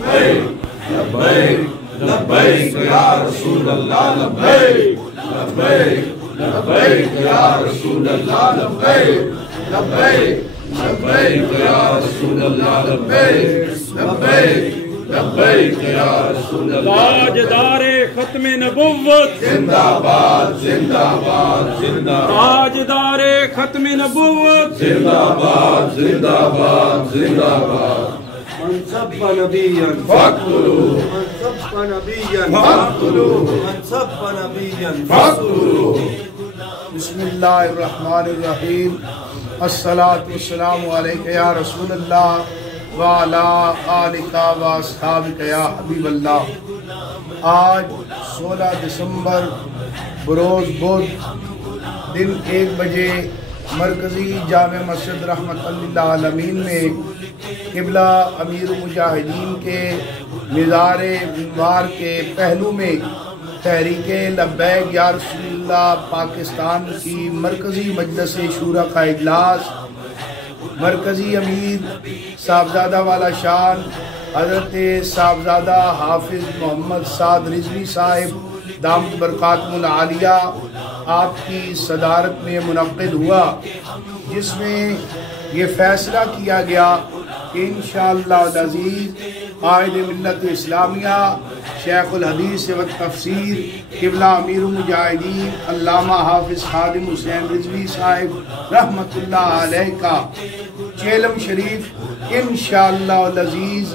لبیک لبیک یا رسول اللہ لبیک لبیک لبیک یا رسول اللہ لبیک لبیک لبیک یا رسول اللہ لبیک لبیک لبیک یا رسول اللہ تاجدار ختم نبوت زندہ باد زندہ باد زندہ تاجدار ختم نبوت زندہ باد زندہ باد زندہ باد من سب نبيا فاقتلوه من سب نبيا فاقتلوه من سب نبيا فاقتلوه بسم اللہ الرحمن الرحیم الصلاة والسلام علیکہ یا رسول اللہ وعلا آلکہ و اصحابکہ یا حبیب اللہ۔ آج 16 دسمبر بروز بدھ دن 1 بجے مرکزی جامع مسجد رحمت للعالمین میں قبلہ امیر المجاہدین کے مزار منوار کے پہلو میں تحریک لبیک یا رسول اللہ پاکستان کی مرکزی مجلس شورا کا اجلاس مرکزی امیر صاحبزادہ والا شان حضرت صاحبزادہ حافظ محمد سعد رضوی صاحب دامت برکاتہ العالیہ آپ کی صدارت میں منعقد ہوا، جس میں یہ فیصلہ کیا گیا کہ انشاءاللہ العزیز قائد ملت اسلامیہ شیخ الحدیث و تفسیر قبلہ امیر المجاہدین علامہ حافظ خادم حسین رضوی صاحب رحمت اللہ علیہ کا چیلم شریف انشاءاللہ العزیز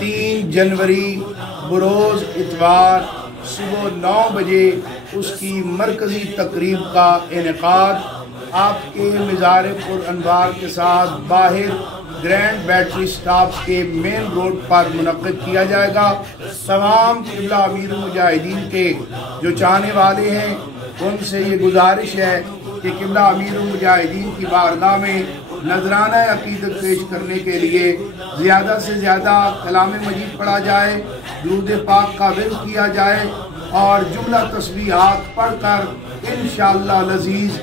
3 جنوری بروز اتوار صبح 9 بجے اس کی مرکزی تقریب کا انعقاد آپ کے مزار پر انوار کے ساتھ باہر گرینڈ بیٹری سٹاپ کے مین روڈ پر منعقد کیا جائے گا۔ تمام قبلہ امیر المجاہدین کے جو چاہنے والے ہیں ان سے یہ گزارش ہے کہ قبلہ امیر المجاہدین کی بارگاہ میں نذرانہ عقیدت پیش کرنے کے لیے زیادہ سے زیادہ کلام مجید پڑھا جائے، درود پاک کا ورد کیا جائے اور جملہ تسبیحات پڑھ کر انشاءاللہ العزیز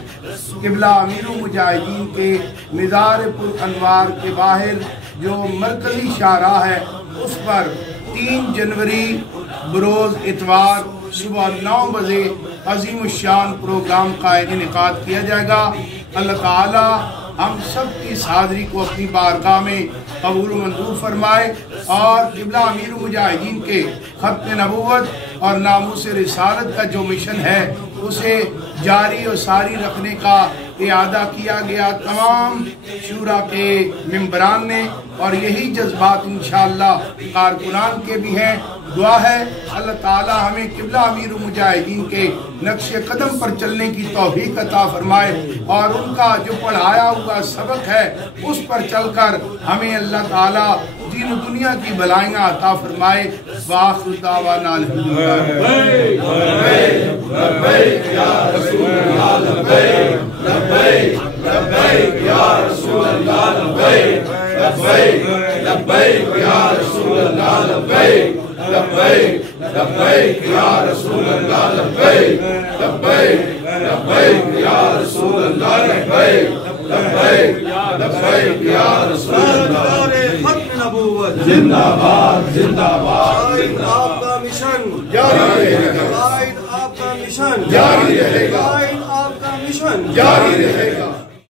قبلہ امیر المجاہدین کے مزار پر انوار کے باہر جو مرکزی شاہراہ ہے اس پر 3 جنوری بروز اتوار صبح 9 بجے عظیم الشان پروگرام کا انعقاد کیا جائے گا۔ اللہ تعالی ہم سب کی اس حاضری کو اپنی بارگاہ میں قبول و منظور فرمائے اور قبلہ امیر المجاہدین کے ختم نبوت اور ناموس رسالت کا جو مشن ہے اسے جاری و ساری رکھنے کا اعادہ کیا گیا تمام شورا کے ممبران نے، اور یہی جذبات انشاءاللہ کارکنان کے بھی ہیں۔ دعا ہے اللہ تعالی ہمیں قبلہ امیر المجاہدین کے نقش قدم پر چلنے کی توفیق عطا فرمائے اور ان کا جو پڑھایا ہوا سبق ہے اس پر چل کر ہمیں اللہ تعالی دین و دنیا کی بلائیاں عطا فرمائے۔ وآخر دعوانا الحمدللہ۔ لبیک یا رسول اللہ لبیک لبیک لبیک یا رسول اللہ لبیک لبیک لبیک یا رسول اللہ لبیک لبیک لبیک یا رسول اللہ لبیک لبیک لبیک یا رسول اللہ لبیک لبیک لبیک یا رسول اللہ ختم نبوت زندہ باد زندہ باد قائد آپ کا مشن جاری رہے گا، قائد آپ کا مشن جاری رہے گا، قائد آپ کا مشن جاری رہے گا۔